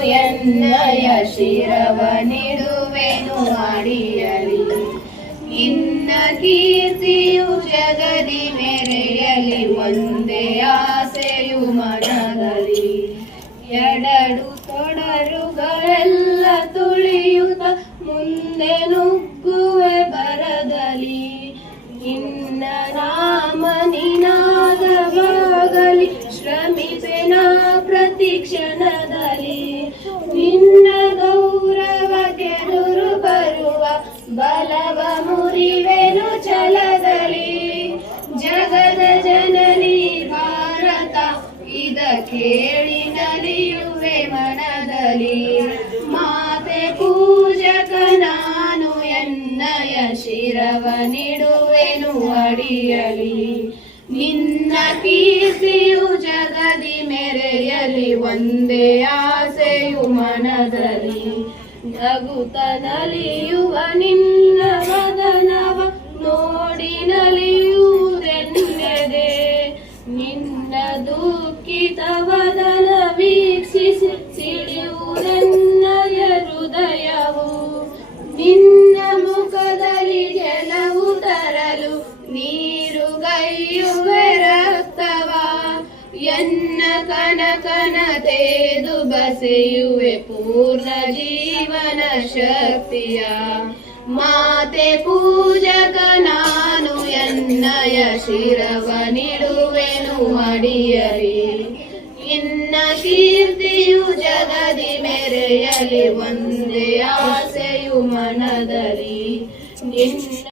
ಎನ್ನಯ ಶಿರವ ನಿಡುವೆನು ಅಡಿಯಲಿ. ನಿನ್ನ ಕೀರ್ತಿಯು ಜಗದಿ ಮೆರೆಯಲಿ, ಒಂದೇ ಆಸೆಯು ಮನದಲ್ಲಿ. ಎಡಡು ತೊಡರುಗಳೆಲ್ಲ ತುಳಿಯುತ್ತ ಮುಂದೆ ನುಗ್ಗುವೆ ಬರದಲ್ಲಿ. ನಿನ್ನ ನಾಮ ನಿನಾದವಾಗಲಿ, ಶ್ರಮಿಪೆನ ಪ್ರತಿ ಕ್ಷಣದಲ್ಲಿ. ನಿನ್ನ ಗೌರವಕ್ಕೆ ದುರು ಬರುವ ಬಲವ ಮುರಿವೆನು ಛಲದಲ್ಲಿ. ಜಗದ ಜನನಿ ಭಾರತ ಇದ ಕೇಳಿ ನಲಿಯುವೆ ಮನದಲ್ಲಿ. ಮಾತೆ ಪೂಜಕ ನಾನು ಎನ್ನಯ ಶಿರವ ನಿಡುವೆನು ಅಡಿಯಲಿ. ನಿನ್ನ ಕೀರ್ತಿಯು ಜಗದಿ ಮೆರೆಯಲಿ, ಒಂದೇ ಆಸೆಯು ಮನದಲ್ಲಿ. ನಗುತ್ತ ನಲಿಯುವ ನಿನ್ನ ವದನವ ನೋಡಿ ನಲಿಯುವುದೆನ್ನೆದೆ. ನಿನ್ನ ದುಃಖಿತ ವದನ ವೀಕ್ಷಿಸಿ ಸಿಡಿಯುವುದೆನ್ನಯ ಹೃದಯವು. ನಿನ್ನ ಮುಖದಲ್ಲಿ ಗೆಲುವು ತರಲು ನೀರುಗೈಯುವೆ ರಕ್ತವ. ಎನ್ನ ಕನಕನ ತೇದು ಬಸೆಯುವೆ ಪೂರ್ಣ ಜೀವನ ಶಕ್ತಿಯ. ಮಾತೆ ಪೂಜಕ ನಾನು ಎನ್ನಯ ಶಿರವ ನಿಡುವೆನು ಅಡಿಯಲಿ. ನಿನ್ನ ಕೀರ್ತಿಯು ಜಗದಿ ಮೆರೆಯಲಿ, ಒಂದೇ ಆಸೆಯು ಮನದಲ್ಲಿ. ನಿನ್ನ